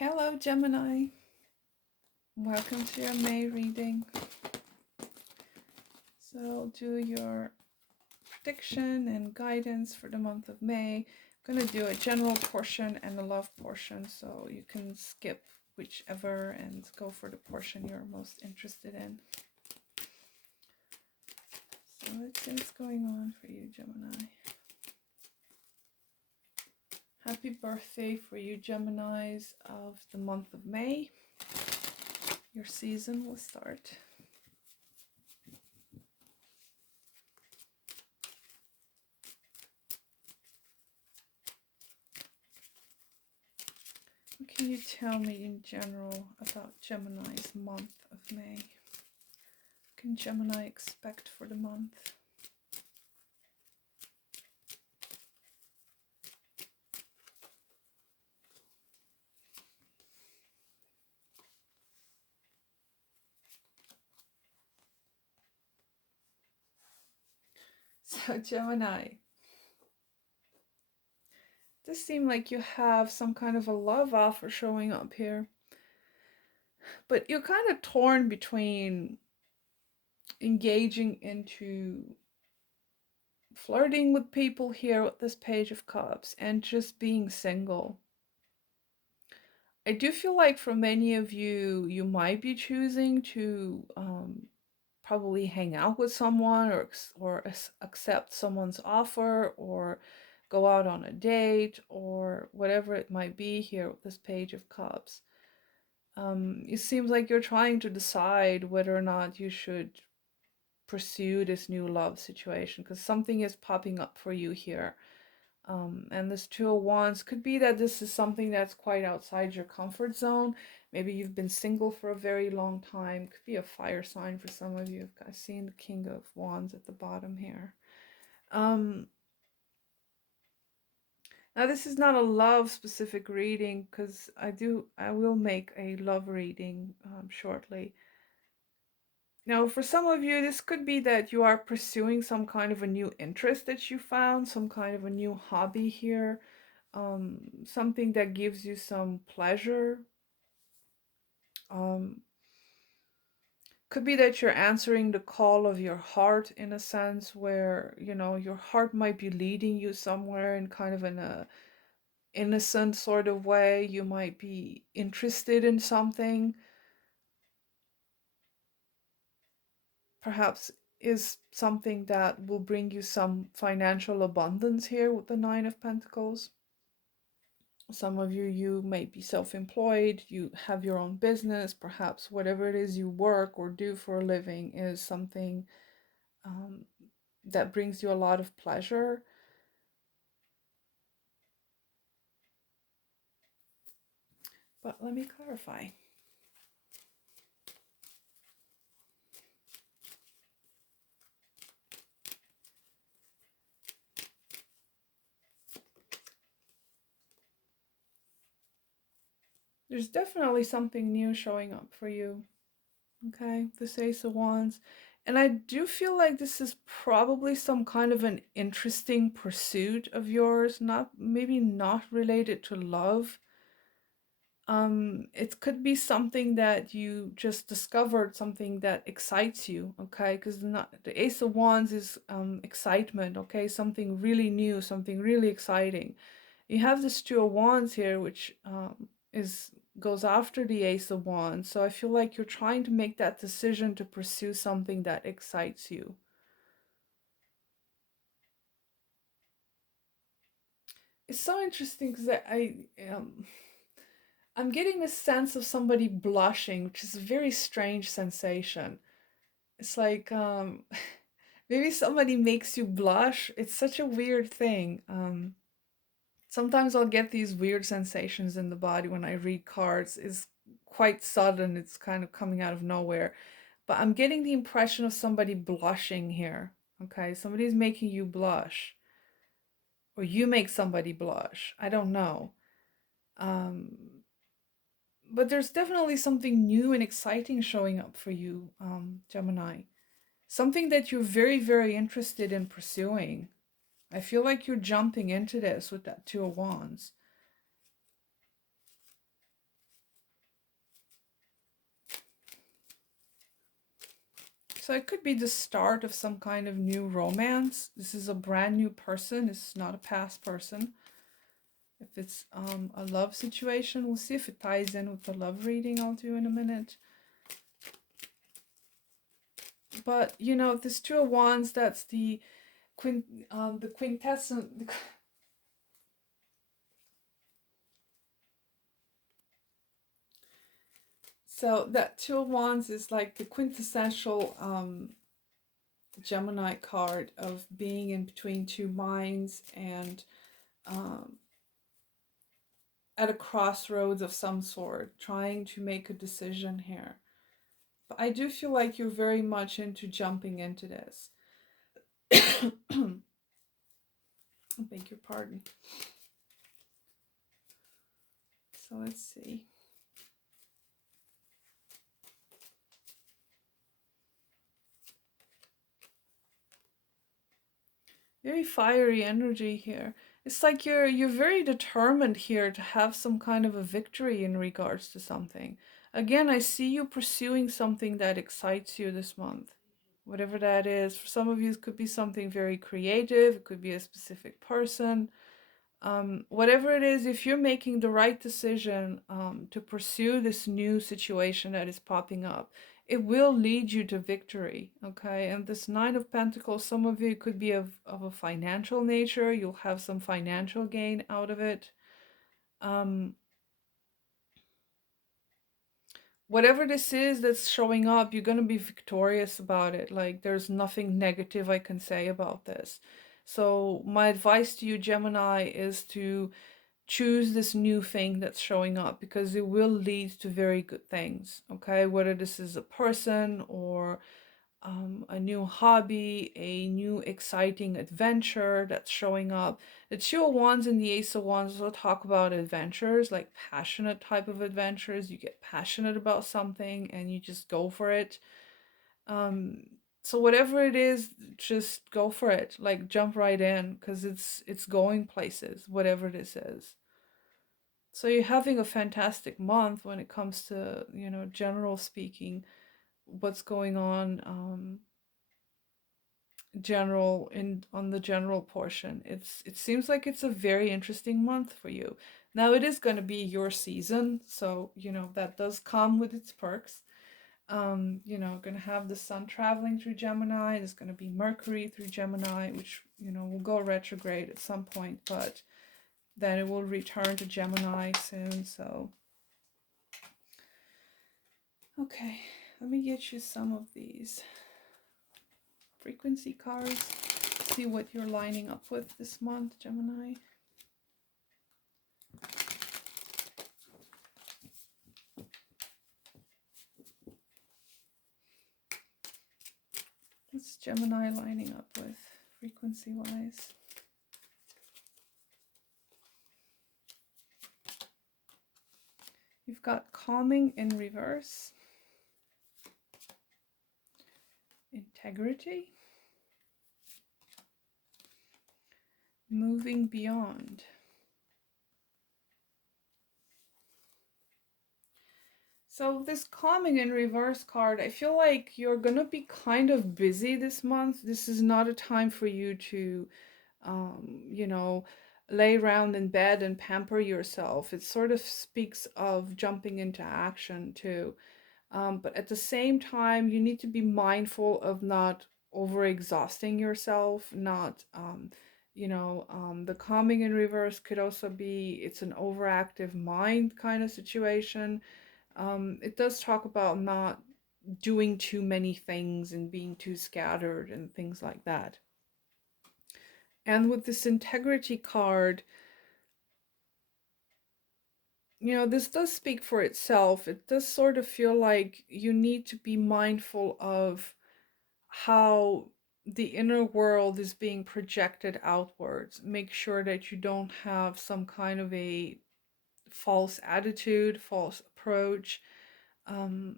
Hello, Gemini. Welcome to your May reading. So, do your prediction and guidance for the month of May. I'm going to do a general portion and a love portion, so you can skip whichever and go for the portion you're most interested in. So, let's see what's going on for you, Gemini. Happy birthday for you, Geminis of the month of May. Your season will start. What can you tell me in general about Gemini's month of May? What can Gemini expect for the month? So Gemini, does seem like you have some kind of a love offer showing up here. But you're kind of torn between engaging into flirting with people here with this Page of Cups and just being single. I do feel like for many of you, you might be choosing to probably hang out with someone or accept someone's offer or go out on a date or whatever it might be here with this Page of Cups. It seems like you're trying to decide whether or not you should pursue this new love situation because something is popping up for you here. And this Two of Wands could be that this is something that's quite outside your comfort zone. Maybe you've been single for a very long time. Could be a fire sign for some of you. I've seen the King of Wands at the bottom here. Now this is not a love specific reading because I will make a love reading shortly. Now, for some of you, this could be that you are pursuing some kind of a new interest that you found, some kind of a new hobby here, something that gives you some pleasure. Could be that you're answering the call of your heart in a sense where, your heart might be leading you somewhere in kind of an innocent sort of way. You might be interested in something. Perhaps is something that will bring you some financial abundance here with the Nine of Pentacles. Some of you may be self-employed, you have your own business, perhaps whatever it is you work or do for a living is something that brings you a lot of pleasure. But let me clarify. There's definitely something new showing up for you. Okay, this Ace of Wands. And I do feel like this is probably some kind of an interesting pursuit of yours, maybe not related to love. It could be something that you just discovered, something that excites you, okay? Because the Ace of Wands is excitement, okay? Something really new, something really exciting. You have this Two of Wands here, which goes after the Ace of Wands. So I feel like you're trying to make that decision to pursue something that excites you. It's so interesting because I'm getting this sense of somebody blushing, which is a very strange sensation. It's like maybe somebody makes you blush. It's such a weird thing. Sometimes I'll get these weird sensations in the body when I read cards. It's quite sudden. It's kind of coming out of nowhere. But I'm getting the impression of somebody blushing here. Okay, somebody's making you blush. Or you make somebody blush. I don't know. But there's definitely something new and exciting showing up for you, Gemini. Something that you're very, very interested in pursuing. I feel like you're jumping into this with that Two of Wands. So it could be the start of some kind of new romance. This is a brand new person. This is not a past person. If it's a love situation, we'll see if it ties in with the love reading I'll do in a minute. But you know, this Two of Wands, that's the the quintessence. So that Two of Wands is like the quintessential Gemini card of being in between two minds and um, at a crossroads of some sort, trying to make a decision here. But I do feel like you're very much into jumping into this. I beg your pardon. So let's see. Very fiery energy here. It's like you're very determined here to have some kind of a victory in regards to something. Again, I see you pursuing something that excites you this month. Whatever that is. For some of you, it could be something very creative, it could be a specific person. Whatever it is, if you're making the right decision to pursue this new situation that is popping up, it will lead you to victory. Okay, and this Nine of Pentacles, some of you could be of a financial nature. You'll have some financial gain out of it. Um, Whatever this is that's showing up, you're going to be victorious about it. Like, there's nothing negative I can say about this. So my advice to you, Gemini, is to choose this new thing that's showing up, because it will lead to very good things. Okay, whether this is a person or a new hobby, a new exciting adventure that's showing up. The Two of Wands and the Ace of Wands will talk about adventures, like passionate type of adventures. You get passionate about something and you just go for it. Um, so whatever it is, just go for it. Like, jump right in, because it's going places, whatever this is. So you're having a fantastic month when it comes to, you know, general speaking, what's going on, general in on the general portion. It seems like it's a very interesting month for you. Now it is going to be your season, so you know that does come with its perks. You know, going to have the sun traveling through Gemini. There's going to be Mercury through Gemini, which, you know, will go retrograde at some point, but then it will return to Gemini soon. So okay, let me get you some of these frequency cards. See what you're lining up with this month, Gemini. What's Gemini lining up with frequency-wise? You've got calming in reverse, integrity, moving beyond. So this calming in reverse card, I feel like you're gonna be kind of busy this month. This is not a time for you to, you know, lay around in bed and pamper yourself. It sort of speaks of jumping into action too. But at the same time, you need to be mindful of not overexhausting yourself, not, the calming in reverse could also be it's an overactive mind kind of situation. It does talk about not doing too many things and being too scattered and things like that. And with this integrity card, you know, this does speak for itself. It does sort of feel like you need to be mindful of how the inner world is being projected outwards. Make sure that you don't have some kind of a false attitude, false approach. Um,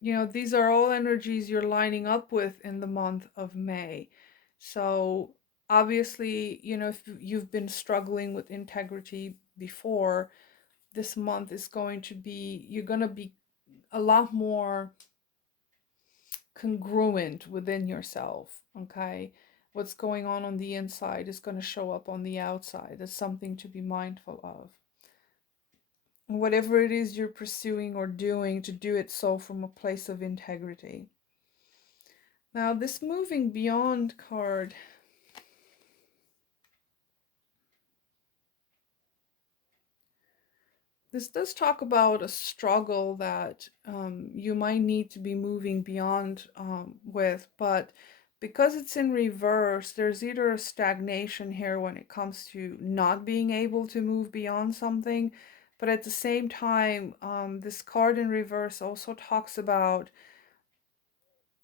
you know, these are all energies you're lining up with in the month of May. So obviously, you know, if you've been struggling with integrity before, this month is going to be, you're going to be a lot more congruent within yourself. Okay, what's going on the inside is going to show up on the outside. That's something to be mindful of. Whatever it is you're pursuing or doing, to do it so from a place of integrity. Now, this moving beyond card, this does talk about a struggle that you might need to be moving beyond with, but because it's in reverse, there's either a stagnation here when it comes to not being able to move beyond something, but at the same time, this card in reverse also talks about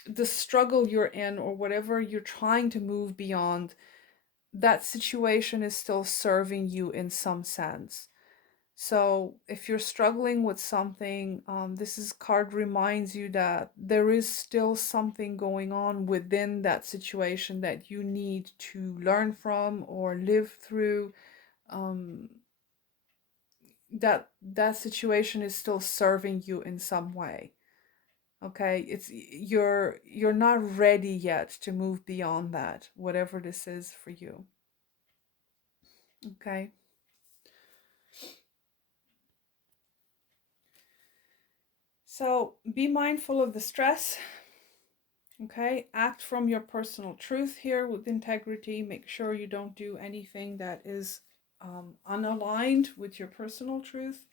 the struggle you're in or whatever you're trying to move beyond. That situation is still serving you in some sense. So if you're struggling with something, card reminds you that there is still something going on within that situation that you need to learn from or live through. Um, that situation is still serving you in some way. Okay, it's you're not ready yet to move beyond that, whatever this is for you. Okay. So be mindful of the stress. Okay, act from your personal truth here with integrity. Make sure you don't do anything that is unaligned with your personal truth,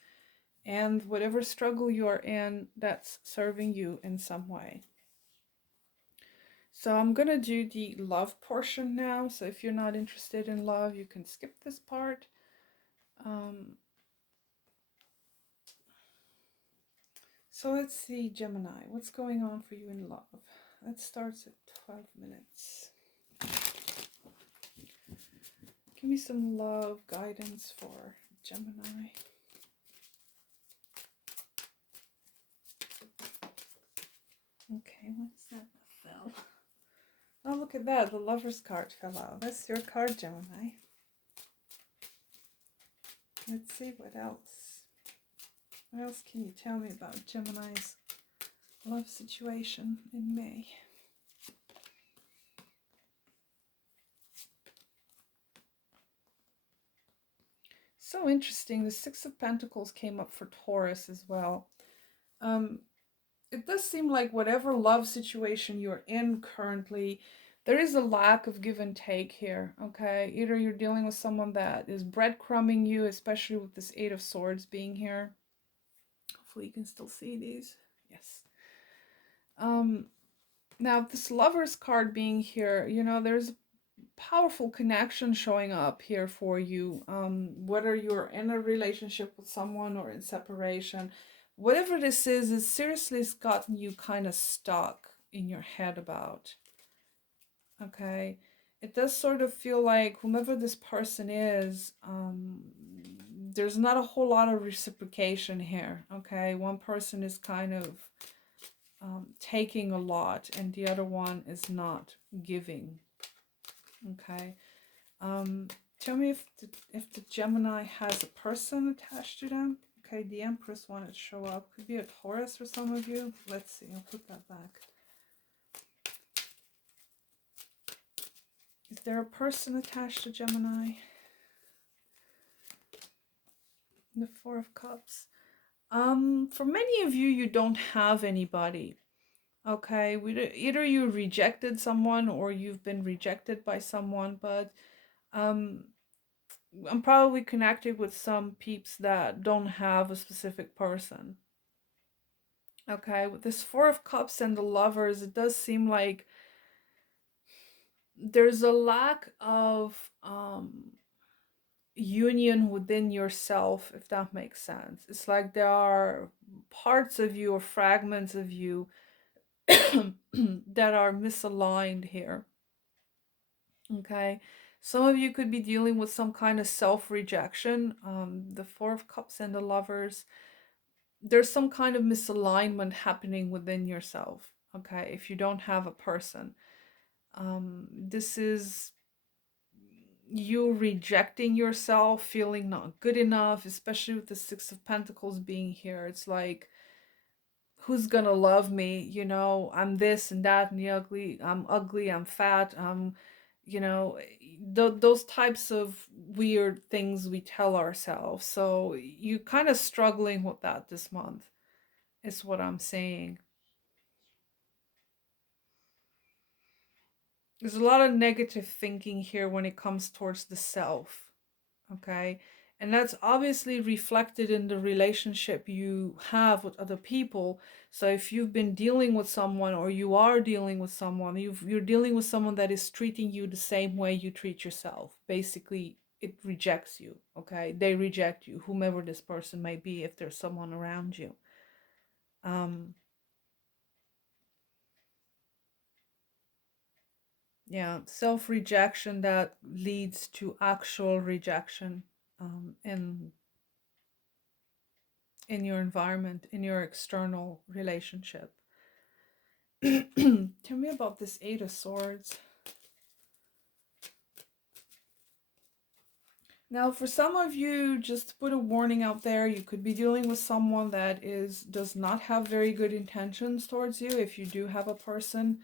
and whatever struggle you're in, that's serving you in some way. So I'm gonna do the love portion now. So if you're not interested in love, you can skip this part. So let's see, Gemini, what's going on for you in love? That starts at 12 minutes. Give me some love guidance for Gemini. Okay, what's that fell? Oh, look at that. The Lover's card fell out. That's your card, Gemini. Let's see what else. What else can you tell me about Gemini's love situation in May? So interesting. The Six of Pentacles came up for Taurus as well. It does seem like whatever love situation you're in currently, there is a lack of give and take here, okay? Either you're dealing with someone that is breadcrumbing you, especially with this Eight of Swords being here. Hopefully you can still see these. Yes. Now this Lover's card being here, you know, there's a powerful connection showing up here for you, whether you're in a relationship with someone or in separation. Whatever this is, it seriously has gotten you kind of stuck in your head about. Okay, it does sort of feel like whomever this person is, there's not a whole lot of reciprocation here. Okay, one person is kind of taking a lot and the other one is not giving. Okay, tell me if the Gemini has a person attached to them. Okay, the Empress wanted to show up. Could be a Taurus for some of you. Let's see, I'll put that back. Is there a person attached to Gemini? The Four of Cups. For many of you, you don't have anybody. Okay, either you rejected someone or you've been rejected by someone, but I'm probably connected with some peeps that don't have a specific person. Okay, with this Four of Cups and the Lovers, it does seem like there's a lack of union within yourself, if that makes sense. It's like there are parts of you or fragments of you that are misaligned here. Okay, some of you could be dealing with some kind of self-rejection. The Four of Cups and the Lovers, there's some kind of misalignment happening within yourself. Okay, if you don't have a person, this is you rejecting yourself, feeling not good enough, especially with the Six of Pentacles being here. It's like, who's gonna love me? I'm this and that and the ugly, I'm fat, you know, those types of weird things we tell ourselves. So you kind of struggling with that this month, is what I'm saying. There's a lot of negative thinking here when it comes towards the self. Okay. And that's obviously reflected in the relationship you have with other people. So if you've been dealing with someone, or you are dealing with someone, you're dealing with someone that is treating you the same way you treat yourself. Basically, it rejects you. Okay. They reject you, whomever this person may be, if there's someone around you. Um, yeah, self rejection that leads to actual rejection, in your environment, in your external relationship. Tell me about this Eight of Swords. Now, for some of you, just to put a warning out there, you could be dealing with someone that does not have very good intentions towards you. If you do have a person,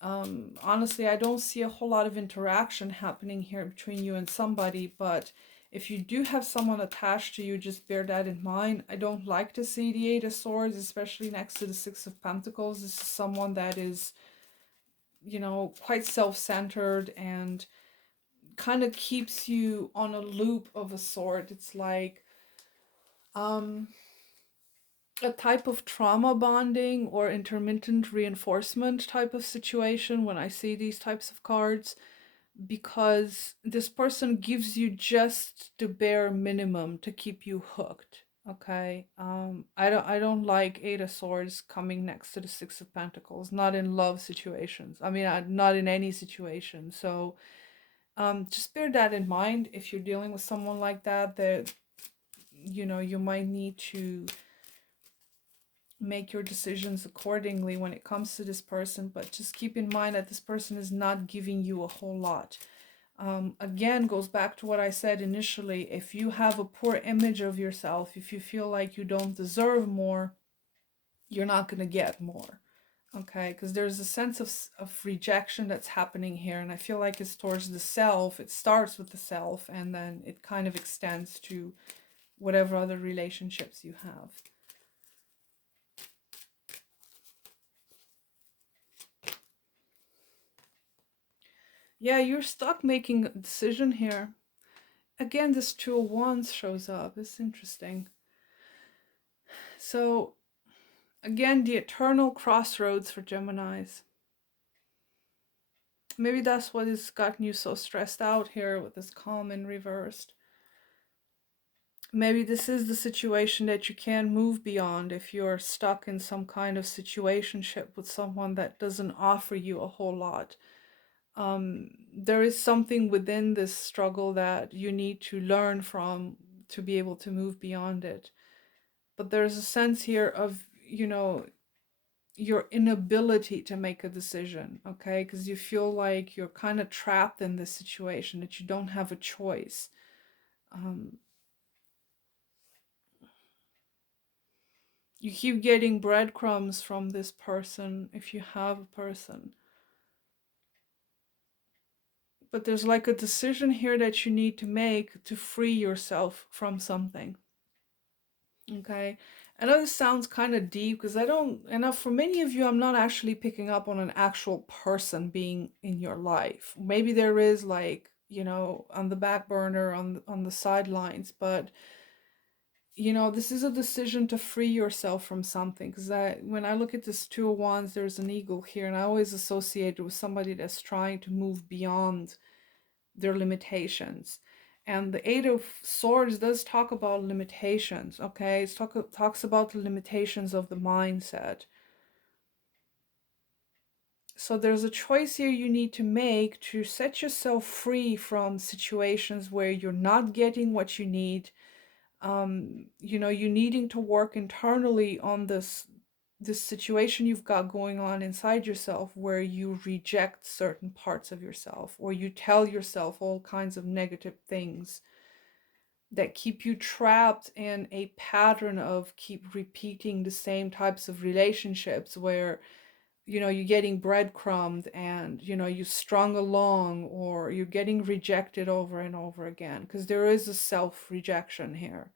honestly, I don't see a whole lot of interaction happening here between you and somebody, but if you do have someone attached to you, just bear that in mind. I don't like to see the Eight of Swords, especially next to the Six of Pentacles. This is someone that is, quite self-centered and kind of keeps you on a loop of a sort. It's like um, a type of trauma bonding or intermittent reinforcement type of situation when I see these types of cards, because this person gives you just the bare minimum to keep you hooked. Okay. I don't like Eight of Swords coming next to the Six of Pentacles, not in love situations. I mean, not in any situation. So just bear that in mind if you're dealing with someone like that, that you might need to make your decisions accordingly when it comes to this person, but just keep in mind that this person is not giving you a whole lot. Again, goes back to what I said initially. If you have a poor image of yourself, if you feel like you don't deserve more, you're not going to get more. Okay, because there's a sense of rejection that's happening here, and I feel like it's towards the self. It starts with the self, and then it kind of extends to whatever other relationships you have. Yeah, you're stuck making a decision here. Again, this Two of Wands shows up. It's interesting. So, again, the eternal crossroads for Geminis. Maybe that's what has gotten you so stressed out here with this calm in reversed. Maybe this is the situation that you can't move beyond if you're stuck in some kind of situationship with someone that doesn't offer you a whole lot. There is something within this struggle that you need to learn from to be able to move beyond it. But there's a sense here of, your inability to make a decision, okay? Because you feel like you're kind of trapped in this situation, that you don't have a choice. You keep getting breadcrumbs from this person if you have a person. But there's like a decision here that you need to make to free yourself from something. Okay. I know this sounds kind of deep because I don't, and for many of you, I'm not actually picking up on an actual person being in your life. Maybe there is, like, on the back burner, on the sidelines, but this is a decision to free yourself from something. Because when I look at this Two of Wands, there's an eagle here, and I always associate it with somebody that's trying to move beyond their limitations. And the Eight of Swords does talk about limitations, okay? It talks about the limitations of the mindset. So there's a choice here you need to make to set yourself free from situations where you're not getting what you need. You needing to work internally on this situation you've got going on inside yourself, where you reject certain parts of yourself, or you tell yourself all kinds of negative things that keep you trapped in a pattern of keep repeating the same types of relationships where you're getting breadcrumbed and you strung along, or you're getting rejected over and over again, because there is a self rejection here.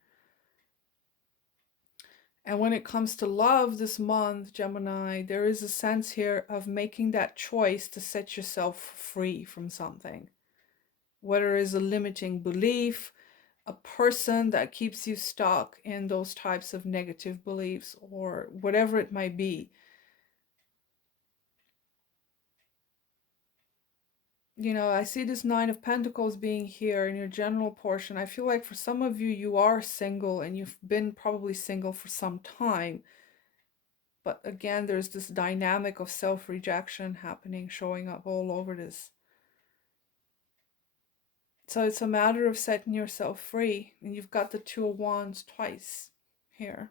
And when it comes to love this month, Gemini, there is a sense here of making that choice to set yourself free from something, whether it's a limiting belief, a person that keeps you stuck in those types of negative beliefs, or whatever it might be. I see this Nine of Pentacles being here in your general portion. I feel like for some of you, you are single and you've been probably single for some time. But again, there's this dynamic of self-rejection happening, showing up all over this. So it's a matter of setting yourself free. And you've got the Two of Wands twice here.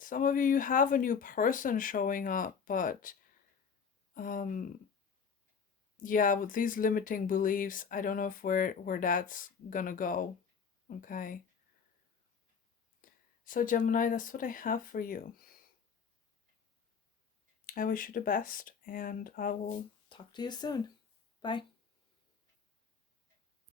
Some of you have a new person showing up, but yeah, with these limiting beliefs, I don't know if where that's gonna go. Okay. So Gemini, that's what I have for you. I wish you the best, and I will talk to you soon. Bye.